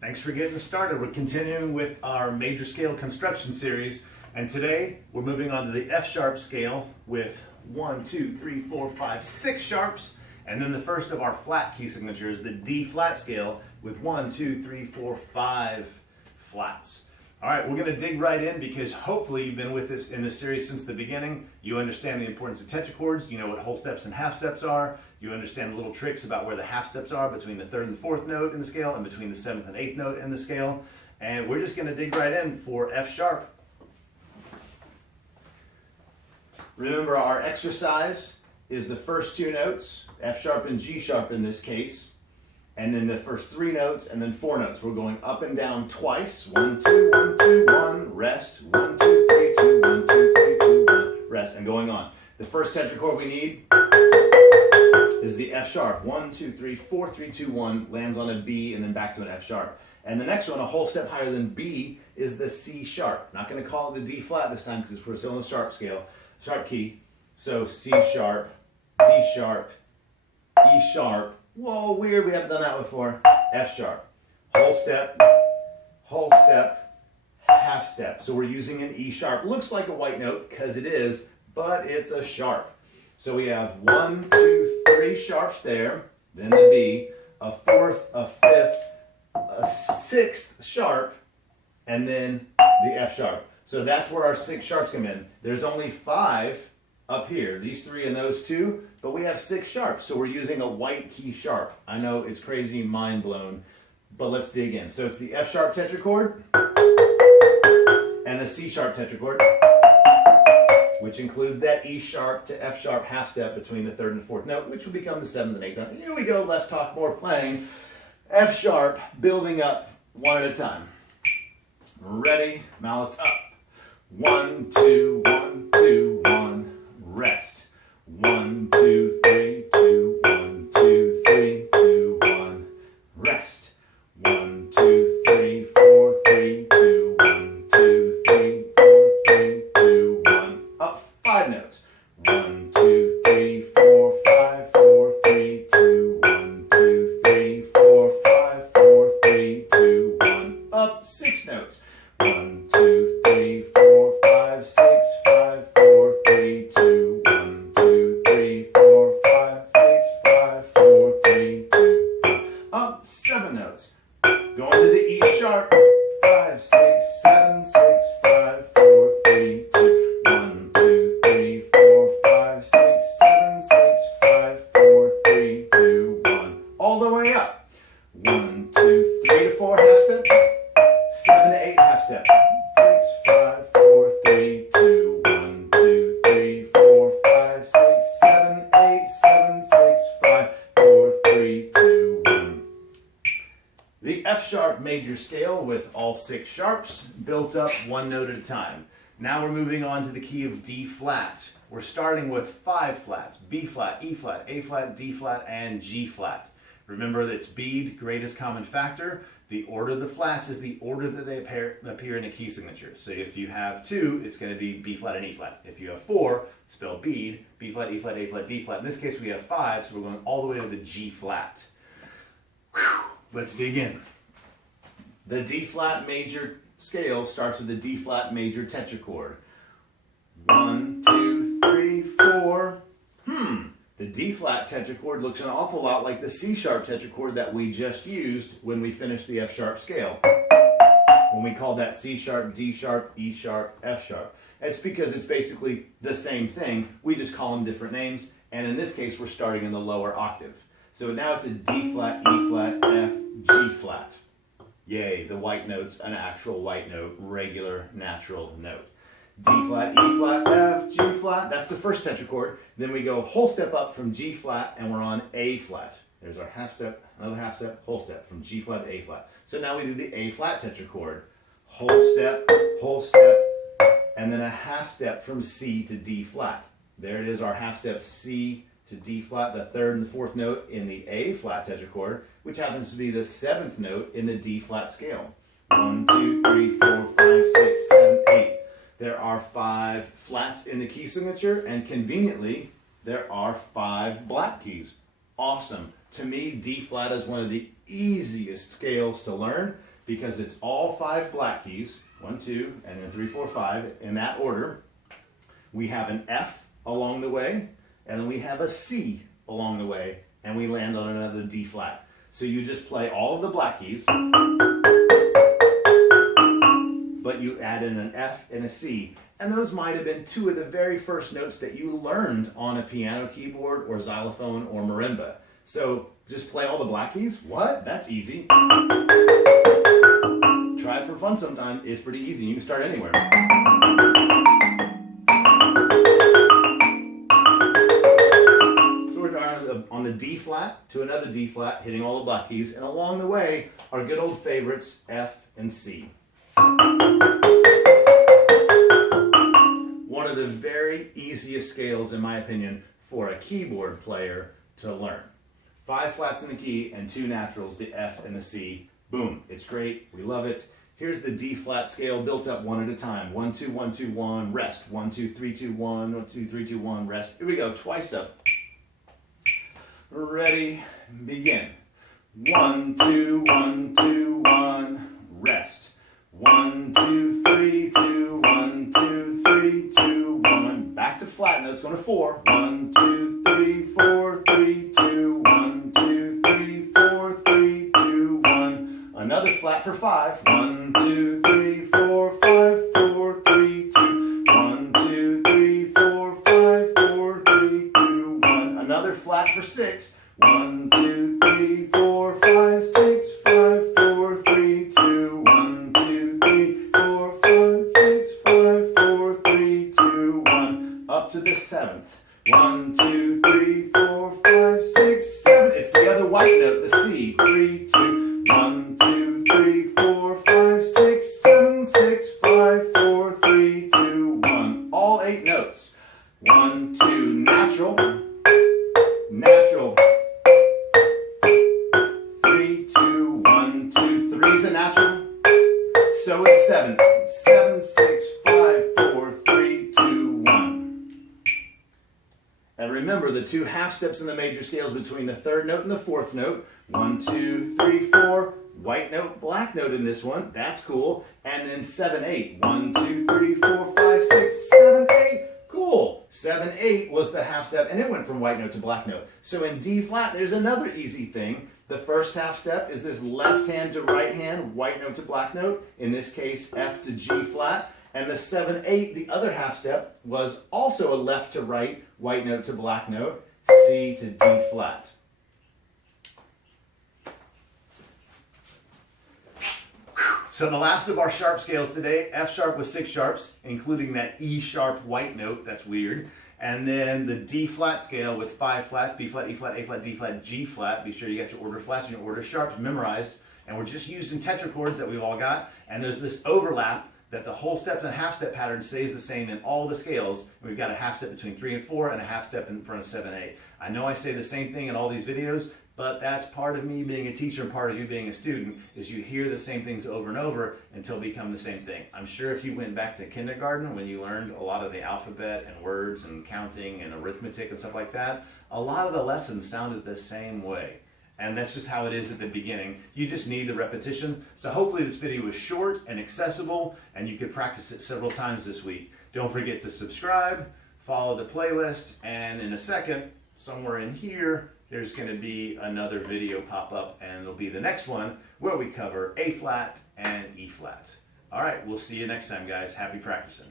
Thanks for getting started. We're continuing with our major scale construction series, and today we're moving on to the F sharp scale with 1, 2, 3, 4, 5, 6 sharps, and then the first of our flat key signatures, the D flat scale with 1, 2, 3, 4, 5 flats. All right, we're going to dig right in because hopefully you've been with us in this series since the beginning. You understand the importance of tetrachords. You know what whole steps and half steps are. You understand the little tricks about where the half steps are between the third and fourth note in the scale and between the seventh and eighth note in the scale. And we're just going to dig right in for F sharp. Remember, our exercise is the first two notes, F sharp and G sharp in this case, and then the first three notes, and then four notes. We're going up and down twice. 1, 2, 1, 2, 1, rest. 1, 2, 3, 2, 1, 2, 3, 2, 1, rest, and going on. The first tetrachord we need is the F sharp. 1, 2, 3, 4, 3, 2, 1, lands on a B and then back to an F sharp. And the next one, a whole step higher than B, is the C sharp. Not going to call it the D flat this time because we're still in the sharp scale, sharp key. So C sharp, D sharp, E sharp. Whoa, weird, we haven't done that before. F sharp. Whole step, half step. So we're using an E sharp. Looks like a white note because it is, but it's a sharp. So we have 1, 2, 3 sharps there, then the B, a fourth, a fifth, a sixth sharp, and then the F sharp. So that's where our 6 sharps come in. There's only 5 up here, these 3 and those 2, but we have 6 sharps. So we're using a white key sharp. I know it's crazy, mind blown, but let's dig in. So it's the F sharp tetrachord and the C sharp tetrachord, which includes that E sharp to F sharp half step between the third and fourth note, which will become the seventh and eighth note. Here we go, less talk, more playing. F sharp, building up one at a time. Ready? Now it's up. 1, 2, 1, 2, 1, rest. 1, 2, 3, 2, 1, 2, 3, 2, 1, rest. 1, 2, 3, 4, 3, 2, 1, 2, 3, 4, 3, 2, 1. Up 5 notes. 1, 2, 3, 4, 5, 4, 3, 2, 1, 2, 3, 4, 5, 4, 3, 2, 1. Up 6 notes. 1, 2, 3, 4, 5, 6, 5, 4, 3, 2, 1, 2, 3, 4, 5, 6, 5, 4, 3, 2, 1. Up 7 notes. Going to the E sharp. 5, 6, 7, 6, 5, 4, 3, 2, 1, 2, 3, 4, 5, 6, 7, 6, 5, 4, 3, 2, 1. All the way up. 1, 2, 3 to 4 half step. 7 to 8 half step. 6, 5, 4, 3, 2, 1, 2, 3, 4, 5, 6, 7, 8, 7, 6, 5, 4, 3, 2, 1. The F sharp major scale with all 6 sharps built up one note at a time. Now we're moving on to the key of D flat. We're starting with 5 flats: B flat, E flat, A flat, D flat, and G flat. Remember that it's bead, greatest common factor. The order of the flats is the order that they appear in a key signature. So if you have 2, it's going to be B flat and E flat. If you have 4, spell bead, B flat, E flat, A flat, D flat. In this case we have 5, so we're going all the way to the G flat. Whew. Let's dig in. The D flat major scale starts with the D flat major tetrachord. 1, 2, 3, 4. The D flat tetrachord looks an awful lot like the C sharp tetrachord that we just used when we finished the F sharp scale. When we called that C sharp, D sharp, E sharp, F sharp. It's because it's basically the same thing. We just call them different names. And in this case, we're starting in the lower octave. So now it's a D flat, E flat, F, G flat. Yay, the white note's an actual white note, regular, natural note. D flat, E flat, F, G flat, that's the first tetrachord. Then we go whole step up from G flat and we're on A flat. There's our half step, another half step, whole step from G flat to A flat. So now we do the A flat tetrachord. Whole step, and then a half step from C to D flat. There it is, our half step C to D flat, the third and the fourth note in the A flat tetrachord, which happens to be the 7th note in the D flat scale. 1, 2, 3, 4, 5, 6, 7, 8. There are 5 flats in the key signature, and conveniently, there are 5 black keys. Awesome. To me, D flat is one of the easiest scales to learn because it's all 5 black keys, 1, 2, and then 3, 4, 5, in that order. We have an F along the way, and then we have a C along the way, and we land on another D flat. So you just play all of the black keys, but you add in an F and a C. And those might have been 2 of the very first notes that you learned on a piano keyboard or xylophone or marimba. So just play all the black keys? What? That's easy. Try it for fun sometime. It's pretty easy. You can start anywhere. So we're on the D flat to another D flat, hitting all the black keys, and along the way, our good old favorites, F and C. One of the very easiest scales, in my opinion, for a keyboard player to learn. 5 flats in the key and 2 naturals, the F and the C. Boom, it's great, we love it. Here's the D flat scale built up one at a time. 1, 2, 1, 2, 1, rest. 1, 2, 3, 2, 1, 1, 2, 3, 2, 1, rest. Here we go, twice up. Ready, begin. 1, 2, 1, 2, 1, rest. 1, 2, 3, 2, 1, 2, 3, 2, 1. Back to flat notes, going to 4. 1, 2, 3, 4, 3, 2, 1, 2, 3, 4, 3, 2, 1. Another flat for 5. 1, 2, 3, 4, 5, 4, 3, 2. 1, 2, 3, 4, 5, 4, 3, 2, 1. Another flat for 6. 1, 2, 3, 4, 5, 6, 5, 4, 3, 2, 1, 2, 3, 4, 5, 6, 5, 4, 3, 2, 1. Up to the 7th. 1, 2, 3, 4, 5, 6, 7. It's the other white note, the C. 3, 2, 1, 2, 3, 4, 5, 6, 7, 6, 5, 4, 3, 2, 1. All 8 notes. 1, 2, natural, natural. 3, 2, 1, 2, 3 is a natural. So is 7. 7, 6, 5, 4, 3, 2, 1. And remember the 2 half steps in the major scales between the 3rd note and the 4th note. 1, 2, 3, 4. White note, black note in this one. That's cool. And then 7, 8. 1, 2, 3, 4, 5, 6, 7, 8. Cool. 7, 8 was the half step, and it went from white note to black note. So in D flat, there's another easy thing. The first half step is this left hand to right hand, white note to black note. In this case, F to G flat. And the 7, 8, the other half step, was also a left to right, white note to black note, C to D flat. So the last of our sharp scales today, F sharp with 6 sharps, including that E sharp white note, that's weird. And then the D flat scale with 5 flats, B flat, E flat, A flat, D flat, G flat. Be sure you got your order of flats and your order of sharps memorized. And we're just using tetrachords that we've all got. And there's this overlap that the whole step and half step pattern stays the same in all the scales. We've got a half step between 3 and 4 and a half step in front of 7, 8. I know I say the same thing in all these videos, but that's part of me being a teacher and part of you being a student, is you hear the same things over and over until they become the same thing. I'm sure if you went back to kindergarten when you learned a lot of the alphabet and words and counting and arithmetic and stuff like that, a lot of the lessons sounded the same way. And that's just how it is at the beginning. You just need the repetition. So hopefully this video was short and accessible and you could practice it several times this week. Don't forget to subscribe, follow the playlist, and in a second, somewhere in here, there's going to be another video pop up, and it'll be the next one where we cover A flat and E flat. All right, we'll see you next time, guys. Happy practicing.